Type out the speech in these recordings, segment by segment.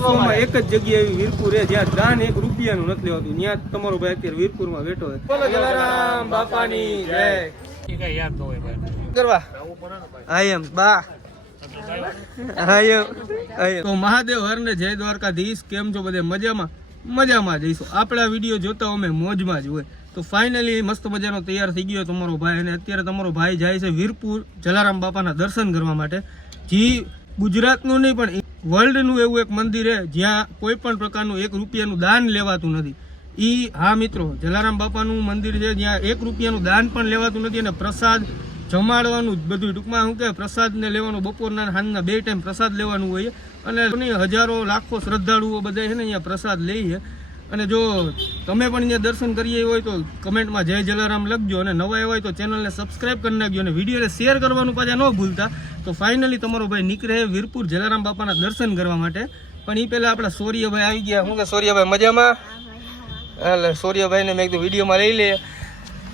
એક જ જગ્યા એવી વીરપુર છે જ્યાં દાન 1 રૂપિયાનું નથી લેવાતું. ત્યાં તમારો ભાઈ અત્યારે વીરપુરમાં બેઠો છે. બોલો જલારામ બાપાની જય. યાદ ન હોય ભાઈ કરવા આઈ એમ બા તો મહાદેવ હર ને જય દ્વારકાધીશ. કેમ છો બધે? મજામાં જઈશું. આપણા વિડીયો જોતા અમે મોજમાં જ હોય. તો ફાઇનલી મસ્ત મજાનો તૈયાર થઈ ગયો તમારો ભાઈ, અને અત્યારે તમારો ભાઈ જાય છે વીરપુર જલારામ બાપાના દર્શન કરવા માટે. જે ગુજરાતનું નહીં પણ વર્લ્ડનું એવું એક મંદિર છે જ્યાં કોઈ પણ પ્રકારનું 1 રૂપિયાનું દાન લેવાતું નથી. હા મિત્રો, જલારામ બાપાનું મંદિર છે જ્યાં 1 રૂપિયાનું દાન પણ લેવાતું નથી, અને પ્રસાદ જમાડવાનું બધું ટૂંકમાં શું કે પ્રસાદ ને લેવાનું, બપોરના સાંજના 2 ટાઈમ પ્રસાદ લેવાનું હોય. અને હજારો લાખો શ્રદ્ધાળુઓ બધા છે ને અહીંયા પ્રસાદ લઈએ. અને જો તમે પણ અહીંયા દર્શન કરીએ હોય તો કમેન્ટમાં જય જલારામ લખજો, અને નવા હોય તો ચેનલને સબસ્ક્રાઈબ કરી નાખજો, અને વિડીયોને શેર કરવાનું પાછા ન ભૂલતા. તો ફાઇનલી તમારો ભાઈ નીકળે વીરપુર જલારામ બાપાના દર્શન કરવા માટે. પણ એ પહેલાં આપણા સૌર્યભાઈ આવી ગયા. શું કે સૌર્યભાઈ મજામાં? એટલે સૌર્યભાઈને મેં કીધું વિડીયોમાં લઈ લે,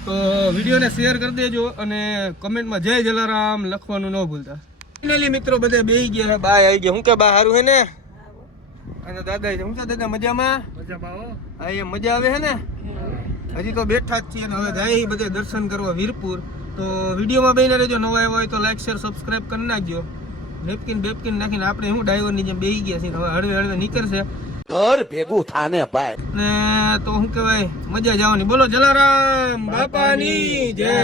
તો વિડીયોને શેર કરી દેજો, અને કમેન્ટમાં જય જલારામ લખવાનું ન ભૂલતા. ફાઇનલી મિત્રો બધે બેસી ગયા, બા આવી ગયા. શું કે બા સારું હે ને? અને દાદા શું છે દાદા મજામાં? હા એ મજા આવે છે ને? હજી તો બેઠા જ છીએ, હવે જાય બધે દર્શન કરવા વીરપુર. તો વિડીયોમાં બેહીને રહેજો. નવા આવ્યા હોય તો લાઈક શેર સબસ્ક્રાઈબ કરી નાખજો. નેપકિન બેપકિન નાખીને આપણે શું ડ્રાઈવરની જેમ બેસી ગયા છીએ. હવે હળવે નીકળશે ઘર ભેગું થાને ભાઈ, ને તો શું કહેવાય મજા જવાની. બોલો જલારામ બાપાની જય.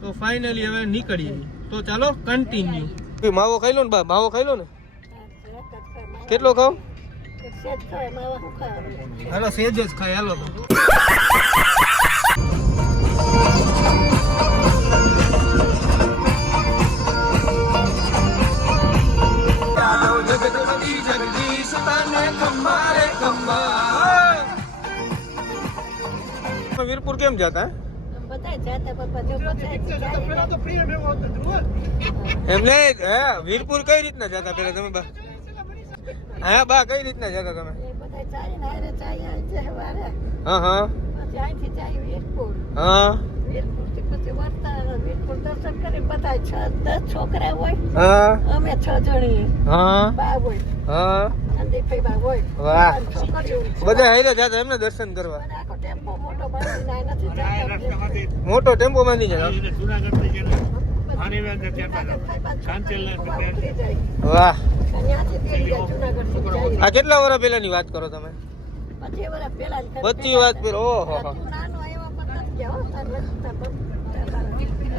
તો ફાઇનલી હવે નીકળીએ. તો ચાલો કન્ટિન્યુ. માવો ખાઈ લો ને બા, માવો ખાઈ લો ને. કેટલો ખાવ? હાલો સેજ જ ખાય. હાલો વીરપુર કેમ જાતા? એમને વીરપુર કઈ રીતના જતા પેલા તમે બા? હા બા કઈ રીતના જતા તમે? હા હા હા છોકરા હોય, હા અમે 6 જણી, હા બા હોય, હા સંદીપભાઈ હોય. વાહ, બધા હાઈલા જતા એમને દર્શન કરવા? આખો ટેમ્પો મોટો બાંધીને નથી જતા. મોટો ટેમ્પો બાંધી જાય. વાહ, આ કેટલા વર્ષ પહેલાની વાત કરો તમે? 25 વર્ષ પહેલા. 25 વાત પહેલા. ઓહો, નાનો આવ્યો પણ નથી ગયા હો, તાર રસ્તા પર.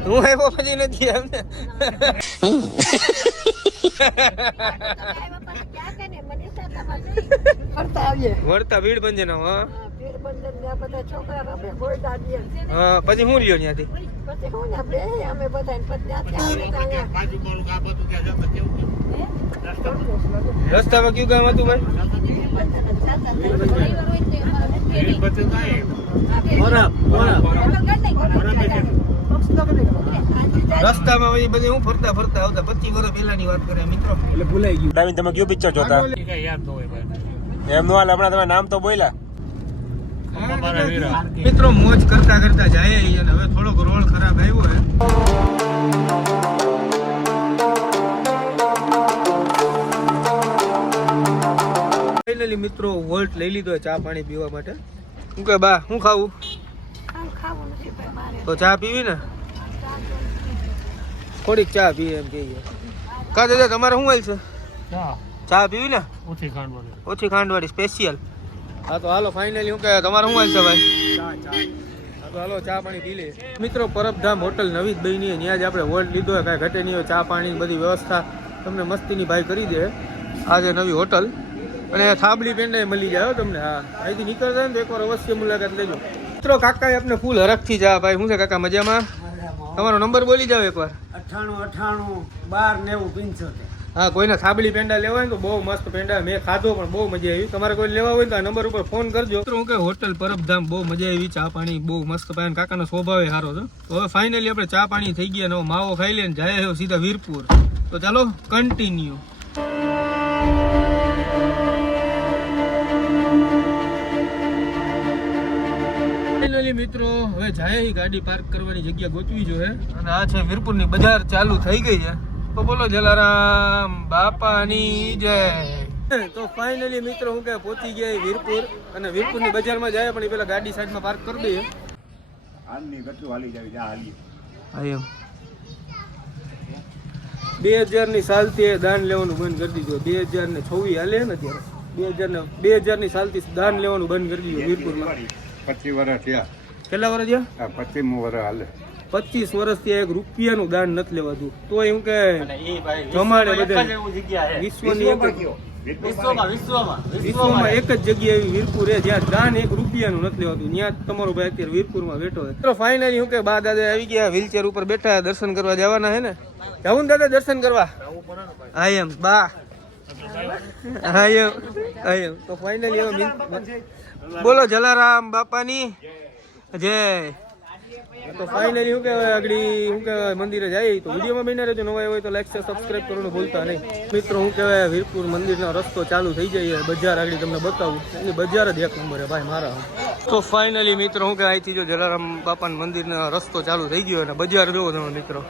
હું આવ્યો પછી નથી એમને. વળતા ભીડ બંજન. હા પછી હું લ્યો ત્યાંથી? રસ્તામાં કયું ગામ હતું ભાઈ? રસ્તામાં પછી બધી હું ફરતા ફરતા આવતા. 25 વર્ષ પહેલાની વાત કરે મિત્રો, એટલે ભૂલાઈ ગયું. ડાવી તમે કયો પિક્ચર જોતા? યાદ ન હોય ભાઈ, એમ નો હાલ. હમણાં તમે નામ તો બોલ્યા. મિત્રો મોજ કરતા કરતા જાય, અને હવે થોડોક રોડ ખરાબ આવ્યો હે. ફાઇનલી મિત્રો વોલ્ટ લઈ લીધો ચા પાણી પીવા માટે. શું કે બા શું ખાવું? તો ચા પીવી ને? થોડીક ચા પીવી એમ કહીએ. કા દાદા તમારે શું હાલ છે? ચા પીવી ને? ઓછી ખાંડવાળી સ્પેશિયલ. હા તો હાલો ફાઇનલી શું કહે તમારે શું હાલ છે ભાઈ? હા તો હાલો ચા પાણી પી લે. મિત્રો પરબધામ હોટલ નવી જ બની, ત્યાં જ આપણે વોલ્ટ લીધો હોય, કાંઈ ઘટે નહીં હોય. ચા પાણી બધી વ્યવસ્થા તમને મસ્તીની ભાઈ કરી દે. આજે નવી હોટલ, અને થાબડી પેંડા મળી જાય તમને. હા અહીંથી નીકળતા ને તો એકવાર અવશ્ય મુલાકાત લેજો. મિત્રો કાકાએ આપણે ફૂલ હરખથી જા ભાઈ. શું છે કાકા મજામાં? તમારો નંબર બોલી જાવ એકવાર. 98 હા, કોઈને થાબડી પેંડા લેવા હોય તો બહુ મસ્ત પેંડા મેં ખાધો, પણ બહુ મજા આવી. તમારે કોઈ લેવા હોય તો આ નંબર ઉપર ફોન કરજો. હું કે હોટલ પરબધામ બહુ મજા આવી. ચા પાણી બહુ મસ્ત પાય, કાકાનો સ્વભાવ સારો છે. તો હવે ફાઇનલી આપણે ચા પાણી થઈ ગયા, નવો માવો ખાઈ લઈને જાય સીધા વીરપુર. તો ચાલો કન્ટિન્યુ. ફાઇનલી મિત્રો હવે જાય ગાડી પાર્ક કરવાની જગ્યા ગોતવી જોઈએ, અને આ છે વીરપુરની બજાર ચાલુ થઈ ગઈ છે. તો બોલો જલારામ બાપાની જય. તો ફાઇનલી મિત્રો હું કે પહોંચી ગયા વીરપુર અને વીરપુરની બજારમાં જાય પણ એ પેલા ગાડી સાઈડમાં પાર્ક કરી દઈએ. હાલની ગટુ હાલી જાવી જા હાલી. હા એમ 2000 સાલથી દાન લેવાનું બંધ કરી દીધું. 2026 હાલે ને અત્યારે 2000 સાલથી દાન લેવાનું બંધ કરી દીધું વીરપુરમાં. 25 વર્ષ થયા. કેટલા વર્ષ થયા? આ 25મું વર્ષ હાલે. 25 વર્ષથી 1 રૂપિયાનું દાન નથી લેવાતું. તો એમ કે જમાડે બધે વિશ્વની વિશ્વમાં એક જ જગ્યા એવી વીરપુર છે જ્યાં દાન 1 રૂપિયાનું નથી લેવાતું. ત્યાં તમારો ભાઈ અત્યારે વીરપુરમાં બેઠો છે. તો ફાઇનલી હું કે બા દાદા આવી ગયા, વ્હીલચેર ઉપર બેઠા, દર્શન કરવા જવાના છે ને. જાવું ને દાદા દર્શન કરવા? હા એમ બા હા એમ તો ફાઇનલી બોલો જલારામ બાપાની જય. તો ફાઇનલી શું કહેવાય આગળ શું કહેવાય મંદિરે જાય તો વિડીયોમાં બની રહેજો. નવા હોય તો લાઈક સબસ્ક્રાઈબ કરવાનું ભૂલતા નહીં મિત્રો. શું કહેવાય વીરપુર મંદિરનો રસ્તો ચાલુ થઈ જાય, બજાર આગળ તમને બતાવું. એની બજાર જ એક નંબર ભાઈ મારા. તો ફાઇનલી મિત્રો શું કે અહીંથી જો જલારામ બાપાના મંદિરનો રસ્તો ચાલુ થઈ ગયો અને બજાર જોવો તમે મિત્રો.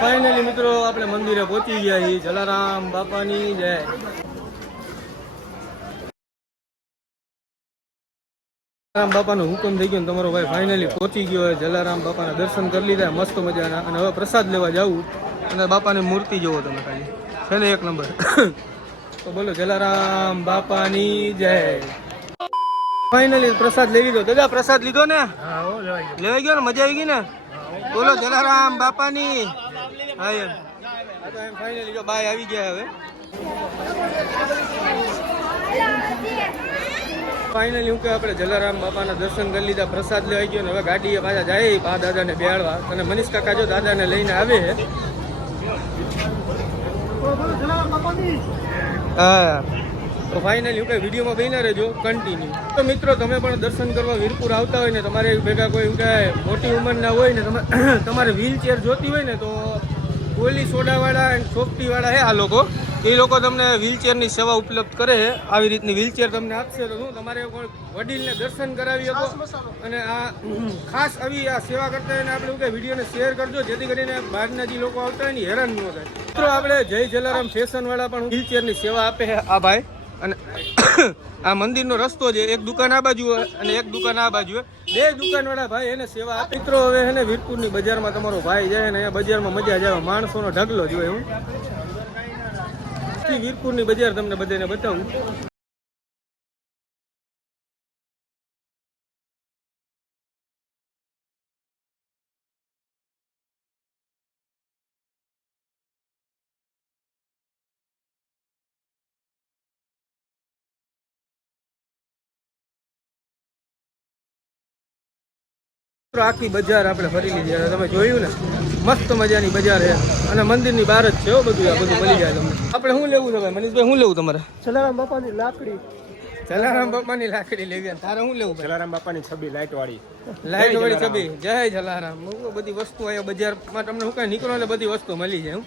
ફાઇનલી મિત્રો આપણે મંદિરે પહોંચી ગયા છીએ. જલારામ બાપાની જય. જલારામ બાપાનો હુકમ થઈ ગયો ને તમારો ભાઈ ફાઇનલી પહોંચી ગયો. જલારામ બાપાના દર્શન કરી લીધા મસ્ત મજાના અને હવે પ્રસાદ લેવા જાવું અને બાપાની મૂર્તિ જોવો તમે ખાલી છે ને એક નંબર. તો બોલો જલારામ બાપાની જય. ફાઇનલી પ્રસાદ લઈ લીધો. દાદા પ્રસાદ લીધો ને? લેવાઈ ગયો ને? મજા આવી ગઈ ને? બોલો જલારામ બાપાની. હા એમ ફાઇનલી જો બાય આવી ગયા. હવે ફાઇનલી હું કે આપણે જલારામ બાપાના દર્શન કરી લીધા, પ્રસાદ લેવાઈ ગયો ને હવે ગાડીએ પાછા જાય બા દાદાને બેહાડવા. અને મનીષ કાકા જો દાદાને લઈને આવે છે. હા તો ફાઇનલી હું કે વિડીયોમાં બન્યા રહેજો કન્ટિન્યુ. તો મિત્રો તમે પણ દર્શન કરવા વીરપુર આવતા હોય ને તમારે ભેગા કોઈ કે મોટી ઉંમરના હોય ને તમારે વ્હીલચેર જોતી હોય ને તો ગોલી સોડાવાળા અને સોફ્ટીવાળા છે આ લોકો. એ લોકો તમને વ્હીલચેરની સેવા ઉપલબ્ધ કરે છે. આવી રીતની વ્હીલચેર તમને આપશે તો શું તમારે કોઈ વડીલને દર્શન કરાવી શકો. અને આ ખાસ આવી આ સેવા કરતા હોય ને આપણે શું કે વિડીયોને શેર કરજો જેથી કરીને બહારના જે લોકો આવતા હોય ને હેરાન ન થાય. મિત્રો આપણે જય જલારામ ફેશનવાળા પણ વ્હીલચેરની સેવા આપે છે આ ભાઈ. અને આ મંદિરનો રસ્તો છે, એક દુકાન આ બાજુ અને એક દુકાન આ બાજુ, 2 દુકાનવાળા ભાઈ એને સેવા આપે. મિત્રો હવે છે ને વીરપુરની બજારમાં તમારો ભાઈ જાય ને અહીંયા બજારમાં મજા જ આવે, માણસોનો ઢગલો જોયો. હું વીરપુરની બજાર તમને બધાને બતાવું. આખી બજાર આપણે ફરી લીધી. તમે જોયું ને મસ્ત મજાની બજાર છે અને મંદિરની બહાર જ છે બધું. આ બધું મળી જાય તમને. આપણે શું લેવું છે ભાઈ મનીષભાઈ? શું લેવું તમારે? જલારામ બાપાની લાકડી. જલારામ બાપાની લાકડી લેવી. તારે શું લેવું? જલારામ બાપાની છબી લાઈટ વાળી છબી. જય જલારામ. બધી વસ્તુ અહીંયા બજારમાં તમને શું કઈ નીકળો એટલે બધી વસ્તુ મળી જાય.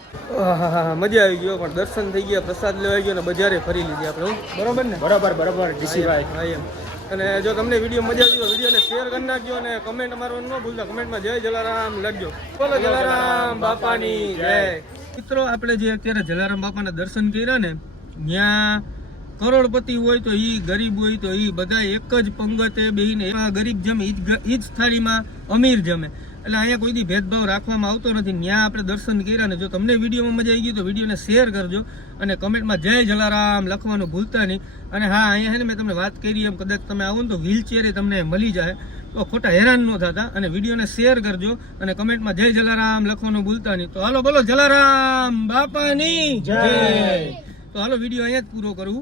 મજા આવી ગયો. પણ દર્શન થઈ ગયા, પ્રસાદ લેવાઈ ગયો ને બજારે ફરી લીધી આપણે. બરોબર ને? બરાબર ડીસીભાઈ. હા એમ. અને જો તમને વિડીયો મજા આવી હોય વિડીયોને શેર કરી નાખજો અને કમેન્ટ મારવાનું ન ભૂલતા. કમેન્ટમાં જય જલારામ લખજો. બોલો જલારામ બાપાની જય. મિત્રો આપણે જે અત્યારે જલારામ બાપાના દર્શન કર્યા ને ત્યાં કરોડપતિ હોય તો ઈ, ગરીબ હોય તો ઈ, બધા એક જ પંગતે બેહીને ગરીબ જમે ઈ જ થાળીમાં અમીર જમે. એટલે અહીંયા કોઈ દી ભેદભાવ રાખવામાં આવતો નથી. ત્યાં આપણે દર્શન કર્યા ને જો તમને વિડીયોમાં મજા આવી ગઈ તો વિડીયોને શેર કરજો અને કમેન્ટમાં જય જલારામ લખવાનું ભૂલતા નહીં. અને હા અહીંયા છે ને મેં તમને વાત કરી એમ કદાચ તમે આવો ને તો વ્હીલચેરે તમને મળી જાય તો ખોટા હેરાન ન થતા. અને વિડીયોને શેર કરજો અને કમેન્ટમાં જય જલારામ લખવાનું ભૂલતા નહીં. તો હાલો બોલો જલારામ બાપાની જય. તો હાલો વિડીયો અહીંયા જ પૂરો કરું.